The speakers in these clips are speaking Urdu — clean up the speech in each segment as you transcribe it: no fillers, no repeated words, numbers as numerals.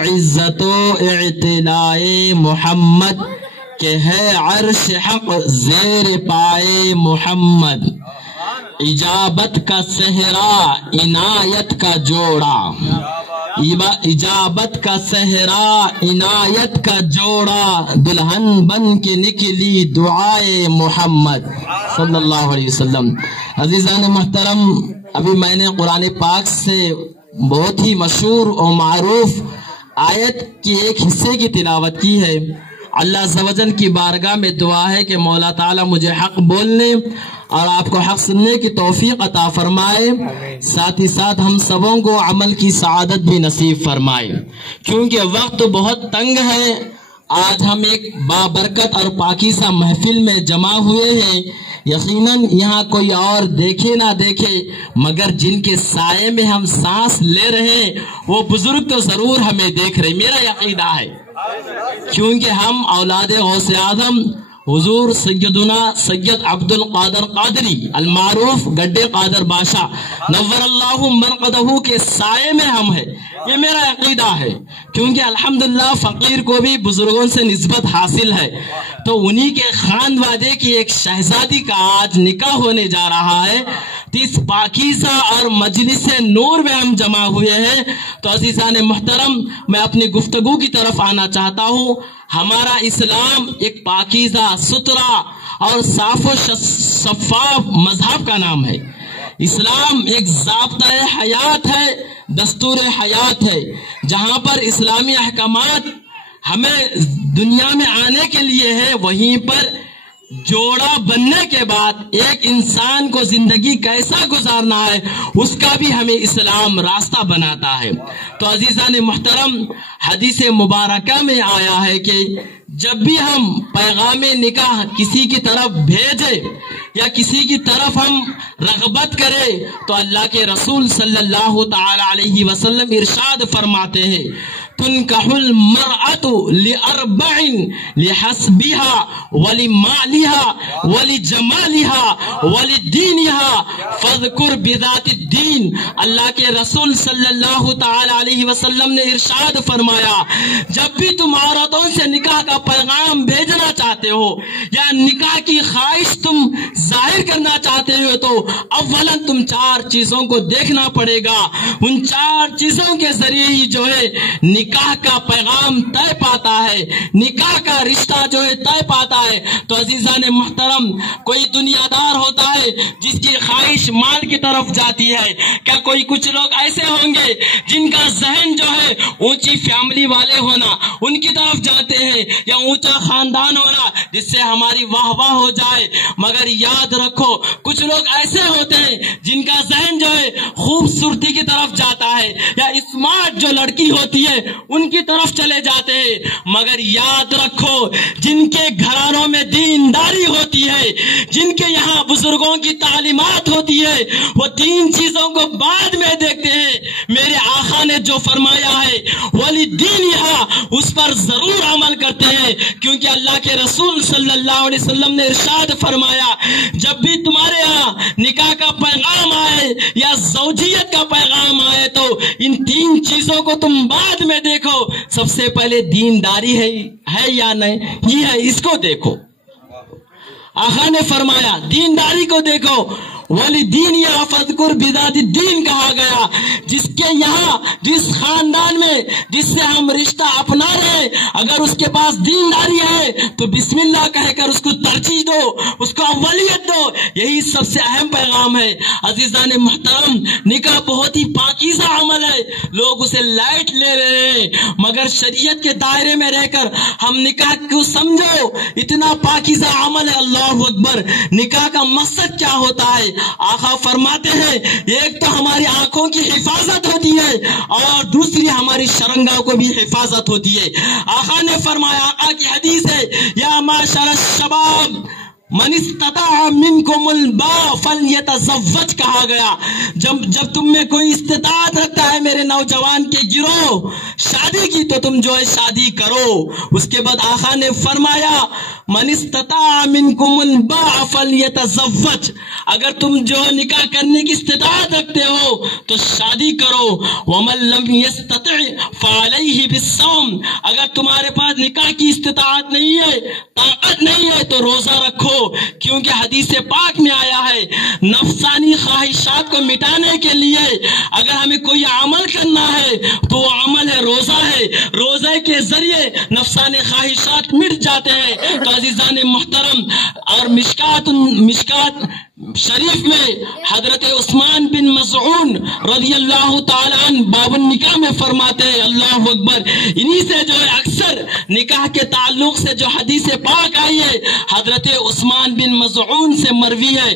عزت و اعتلائے محمد کہ ہے عرش حق زیر پائے محمد، اجابت کا صحرا عنایت کا جوڑا، اجابت کا صحرا عنایت کا جوڑا، دلہن بن کے نکلی دعائے محمد صلی اللہ علیہ وسلم۔ عزیزان محترم، ابھی میں نے قرآن پاک سے بہت ہی مشہور اور معروف آیت کی ایک حصے کی تلاوت کی ہے۔ اللہ عز و جل کی بارگاہ میں دعا ہے کہ مولا تعالیٰ مجھے حق بولنے اور آپ کو حق سننے کی توفیق عطا فرمائے، ساتھ ہی ساتھ ہم سبوں کو عمل کی سعادت بھی نصیب فرمائے۔ کیونکہ وقت بہت تنگ ہے، آج ہم ایک بابرکت اور پاکیزہ محفل میں جمع ہوئے ہیں۔ یقیناً یہاں کوئی اور دیکھے نہ دیکھے، مگر جن کے سائے میں ہم سانس لے رہے ہیں وہ بزرگ تو ضرور ہمیں دیکھ رہے، میرا عقیدہ ہے۔ کیونکہ ہم اولاد غوث اعظم حضور سیدنا سید عبد القادر قادری المعروف گڈے قادر بادشاہ نور اللہ مرقدہ کے سائے میں ہم ہیں، یہ میرا عقیدہ ہے۔ کیونکہ الحمدللہ فقیر کو بھی بزرگوں سے نسبت حاصل ہے، تو انہی کے خانوادے کی ایک شہزادی کا آج نکاح ہونے جا رہا ہے۔ اس پاکیزہ اور مجلس نور میں ہم جمع ہوئے ہیں۔ تو عزیزان محترم، میں اپنی گفتگو کی طرف آنا چاہتا ہوں۔ ہمارا اسلام ایک پاکیزہ ستھرا اور صاف و شفاف مذہب کا نام ہے۔ اسلام ایک ضابطہ حیات ہے، دستور حیات ہے، جہاں پر اسلامی احکامات ہمیں دنیا میں آنے کے لیے ہے، وہیں پر جوڑا بننے کے بعد ایک انسان کو زندگی کیسا گزارنا ہے اس کا بھی ہمیں اسلام راستہ بناتا ہے۔ تو عزیزان محترم، حدیث مبارکہ میں آیا ہے کہ جب بھی ہم پیغام نکاح کسی کی طرف بھیجے یا کسی کی طرف ہم رغبت کرے تو اللہ کے رسول صلی اللہ تعالی علیہ وسلم ارشاد فرماتے ہیں، تنکح المرأة لأربع لحسبها ولمالها ولجمالها ولدينها فاذكر بذات الدين۔ اللہ کے رسول صلی اللہ تعالی علیہ وسلم نے ارشاد فرمایا، جب بھی تم عورتوں سے نکاح کا پیغام بھیجنا چاہتے ہو یا نکاح کی خواہش تم ظاہر کرنا چاہتے ہو تو اولاً تم 4 چیزوں کو دیکھنا پڑے گا۔ ان 4 چیزوں کے ذریعے ہی جو ہے نکاح کا پیغام طے پاتا ہے، نکاح کا رشتہ جو ہے طے پاتا ہے۔ تو عزیزان محترم، کوئی دنیا دار ہوتا ہے جس کی خواہش مال کی طرف جاتی ہے، کیا کوئی کچھ لوگ ایسے ہوں گے جن کا ذہن جو ہے اونچی فیملی والے ہونا ان کی طرف جاتے ہیں، یا اونچا خاندان ہونا جس سے ہماری واہ واہ ہو جائے؟ مگر یاد رکھو، کچھ لوگ ایسے ہوتے ہیں جن کا ذہن جو ہے خوبصورتی کی طرف جاتا ہے، یا اسمارٹ جو لڑکی ہوتی ہے ان کی طرف چلے جاتے ہیں۔ مگر یاد رکھو، جن کے گھرانوں میں دینداری ہوتی ہے، جن کے یہاں بزرگوں کی تعلیمات ہوتی ہے، وہ 3 چیزوں کو بعد میں دیکھتے ہیں۔ میرے آقا نے جو فرمایا ہے وَلِدِّينِهَا، اس پر ضرور عمل کرتے ہیں، کیونکہ اللہ کے رسول صلی اللہ علیہ وسلم نے ارشاد فرمایا، جب بھی تمہارے ہاں نکاح کا پیغام آئے یا زوجیت کا پیغام آئے تو ان 3 چیزوں کو تم بعد میں دیکھو۔ سب سے پہلے دینداری ہے یا نہیں، یہ ہے، اس کو دیکھو۔ آقا نے فرمایا دینداری کو دیکھو، وَلِدِّينِهَا فَاذْكُرْ بِذَاتِ الدِّينِ کہا گیا۔ جس کے یہاں، جس خاندان میں جس سے ہم رشتہ اپنا رہے، اگر اس کے پاس دینداری ہے تو بسم اللہ کہہ کر اس کو ترجیح دو، اس کو اولیت دو، یہی سب سے اہم پیغام ہے۔ عزیزان محترم، نکاح بہت ہی پاکیزہ عمل ہے، لوگ اسے لائٹ لے رہے ہیں، مگر شریعت کے دائرے میں رہ کر ہم نکاح کو سمجھو، اتنا پاکیزہ عمل ہے۔ اللہ اکبر۔ نکاح کا مقصد کیا ہوتا ہے؟ آقا فرماتے ہیں، ایک تو ہماری آنکھوں کی حفاظت ہوتی ہے اور دوسری ہماری شرمگاہوں کو بھی حفاظت ہوتی ہے۔ آقا نے فرمایا، آقا کی حدیث ہے، یا معاشر الشباب من استطاع منکم الباء فلیتزوج کہا گیا. جب تم میں کوئی استطاعت رکھتا ہے میرے نوجوان کے گروہ شادی کی تو تم جو ہے شادی کرو. اس کے بعد آقا نے فرمایا من استطاع منکم الباء فلیتزوج، اگر تم جو نکاح کرنے کی استطاعت رکھتے ہو تو شادی کرو. ومن لم یستطع فعلیہ بالصوم، اگر تمہارے پاس نکاح کی استطاعت نہیں ہے، طاقت نہیں ہے تو روزہ رکھو. کیونکہ حدیث پاک میں آیا ہے نفسانی خواہشات کو مٹانے کے لیے اگر ہمیں کوئی عمل کرنا ہے تو وہ عمل ہے روزہ ہے. روزے کے ذریعے نفسانی خواہشات مٹ جاتے ہیں. تو عزیزان محترم، اور مشکات شریف میں حضرت عثمان بن مظعون رضی اللہ تعالیٰ عنہ باب النکاح میں فرماتے ہیں اللہ اکبر. انہی سے جو ہے اکثر نکاح کے تعلق سے جو حدیث پاک آئی ہے حضرت عثمان بن مظعون سے مروی ہے.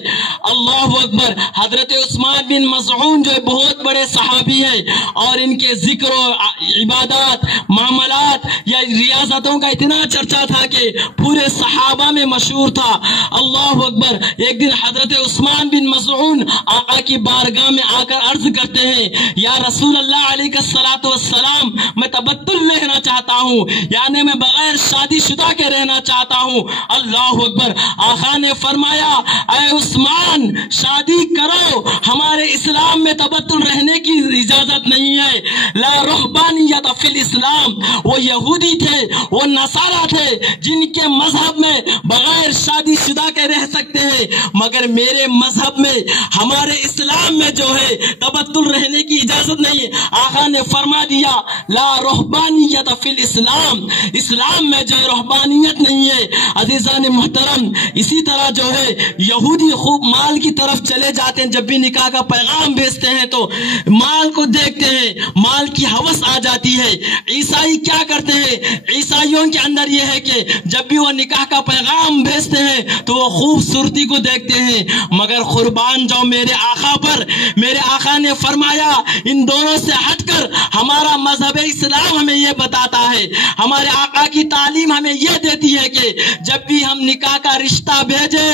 اللہ اکبر. حضرت عثمان بن مظعون جو ہے بہت بڑے صحابی ہیں اور ان کے ذکر و عبادات معاملات یا ریاضتوں کا اتنا چرچا تھا کہ پورے صحابہ میں مشہور تھا. اللہ اکبر. ایک دن حضرت عثمان بن مظعون آقا کی بارگاہ میں آ کر عرض کرتے ہیں یا رسول اللہ علیہ الصلوۃ والسلام، میں تبتل رہنا چاہتا ہوں، یعنی میں بغیر شادی شدہ کے رہنا چاہتا ہوں. اللہ اکبر. آقا نے فرمایا اے عثمان شادی کرو، ہمارے اسلام میں تبتل رہنے کی اجازت نہیں ہے. لا رہبانیت فی الاسلام. وہ یہودی تھے، وہ نصارہ تھے جن کے مذہب میں بغیر شادی شدہ کے رہ سکتے ہیں، مگر میرے مذہب میں ہمارے اسلام میں جو ہے تبتل رہنے کی اجازت نہیں ہے. آقا نے فرما دیا لا رہبانیت فی الاسلام، اسلام میں جو رہبانیت نہیں ہے. عزیزان محترم، اسی طرح جو ہے یہودی خوب مال کی طرف چلے جاتے ہیں. جب بھی نکاح کا پیغام بھیجتے ہیں تو مال کو دیکھتے ہیں، مال کی ہوس آ جاتی ہے. عیسائی کیا کرتے ہیں؟ عیسائیوں کے اندر یہ ہے کہ جب بھی وہ نکاح کا پیغام بھیجتے ہیں تو وہ خوبصورتی کو دیکھتے ہیں. مگر قربان جاؤ میرے آقا پر. میرے آقا نے فرمایا ان دونوں سے ہٹ کر ہمارا مذہب اسلام ہمیں یہ بتاتا ہے، ہمارے آقا کی تعلیم ہمیں یہ دیتی ہے کہ جب بھی ہم نکاح کا رشتہ بھیجے،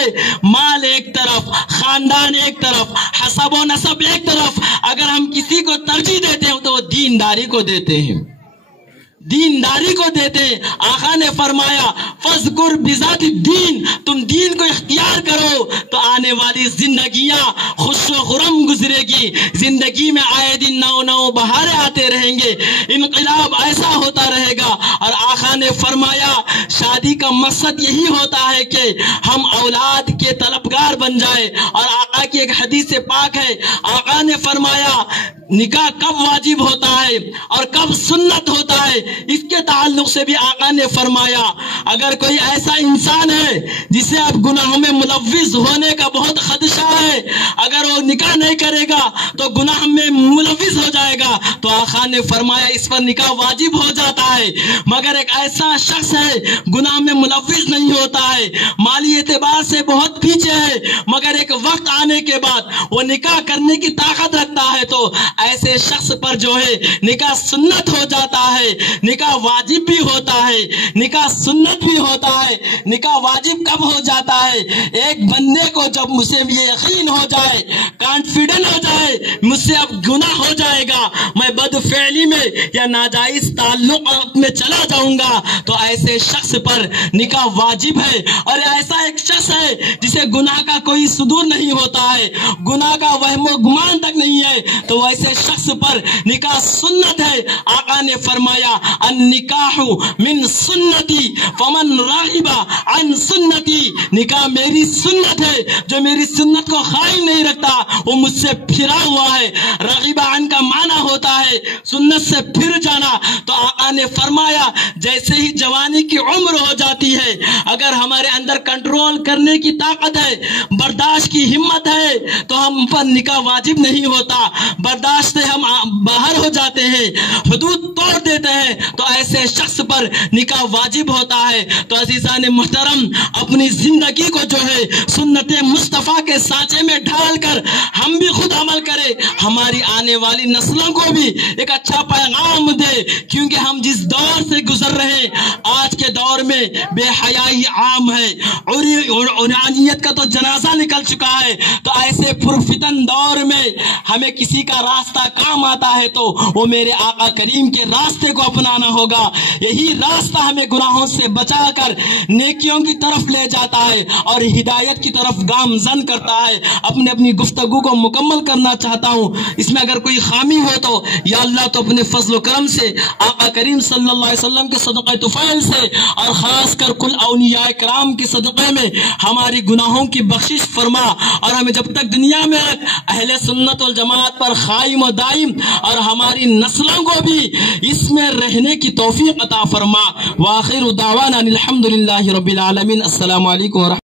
مال ایک طرف، خاندان ایک طرف، حسب و نسب ایک طرف، اگر ہم کسی کو ترجیح دیتے ہیں تو وہ دینداری کو دیتے ہیں، دینداری کو دیتے ہیں. آقا نے فرمایا فذکر بذات الدین، تم دین کو اختیار کرو تو آنے والی زندگیاں خوش و خرم گزرے گی. زندگی میں آئے دن نو نو بہاریں آتے رہیں گے، انقلاب ایسا ہوتا رہے گا. اور آقا نے فرمایا شادی کا مقصد یہی ہوتا ہے کہ ہم اولاد کے طلبگار بن جائے. اور آقا کی ایک حدیث پاک ہے، آقا نے فرمایا نکاح کب واجب ہوتا ہے اور کب سنت ہوتا ہے، اس کے تعلق سے بھی آقا نے فرمایا اگر کوئی ایسا انسان ہے جسے اب گناہوں میں ملوث ہونے کا بہت خدشہ ہے، اگر وہ نکاح نہیں کرے گا تو گناہ میں ملوث ہو جائے گا، تو آقا نے فرمایا اس پر نکاح واجب ہو جاتا ہے. مگر ایک ایسا شخص ہے گناہ میں ملوث نہیں ہوتا ہے، مالی اعتبار سے بہت پیچھے ہے، مگر ایک وقت آنے کے بعد وہ نکاح کرنے کی طاقت رکھتا ہے، تو ایسے شخص پر جو ہے نکاح سنت ہو جاتا ہے، نکاح واجب بھی ہوتا ہے، نکاح سنت بھی ہوتا ہے. نکاح واجب کب ہو جاتا ہے؟ ایک بندے کو جب مجھ سے یہ یقین ہو جائے، کانفیڈنٹ ہو جائے مجھ سے اب گناہ ہو جائے گا، میں بد فعلی میں یا ناجائز تعلق میں چلا جاؤں گا، تو ایسے شخص پر نکاح واجب ہے. اور ایسا ایک شخص ہے جسے گناہ کا کوئی صدور نہیں ہوتا ہے، گناہ کا وہم و گمان تک نہیں ہے، تو ایسے شخص پر نکاح سنت ہے. آقا نے فرمایا النکاح من سنتی فمن راغب عن سنتی، نکاح میری سنت ہے، جو میری سنت کو قائم نہیں رکھتا وہ مجھ سے پھرا ہوا ہے. راغب عن کا معنی ہوتا ہے سنت سے پھر جانا. تو آقا نے فرمایا جیسے ہی جوانی کی عمر ہو جاتی ہے، اگر ہمارے اندر کنٹرول کرنے کی طاقت ہے، برداشت کی ہمت ہے، تو ہم پر نکاح واجب نہیں ہوتا. برداشت راستے ہم باہر ہو جاتے ہیں، حدود توڑ دیتے ہیں، تو ایسے شخص پر نکاح واجب ہوتا ہے۔ تو عزیزان محترم، اپنی زندگی کو جو ہے سنت مصطفیٰ کے سانچے میں ڈھال کر ہم بھی خود عمل کریں، ہماری آنے والی نسلوں کو بھی ایک اچھا پیغام دے، کیونکہ ہم جس دور سے گزر رہے ہیں آج کے دور میں بے حیائی عام ہے، عریانیت کا تو جنازہ نکل چکا ہے۔ تو ایسے پرفتن دور میں ہمیں کسی کا راستہ کام آتا ہے تو وہ میرے آقا کریم کے راستے کو اپنانا ہوگا۔ یہی راستہ ہمیں گناہوں سے بچا کر نیکیوں کی طرف لے جاتا ہے اور ہدایت کی طرف گامزن کرتا ہے۔ اپنی گفتگو کو مکمل کرنا چاہتا ہوں، اس میں اگر کوئی خامی ہو تو یا اللہ تو اپنے فضل و کرم سے، آقا کریم صلی اللہ علیہ وسلم کے صدقہ طفیل سے، اور خاص کر کل اولیاء کرام کے صدقے میں ہماری گناہوں کی بخشش فرما، اور ہمیں جب تک دنیا میں اہل سنت والجماعت پر قائم و دائم، اور ہماری نسلوں کو بھی اس میں رہنے کی توفیق عطا فرما۔ وآخر دعوانا الحمدللہ رب العالمین۔ السلام علیکم ورحمۃ اللہ۔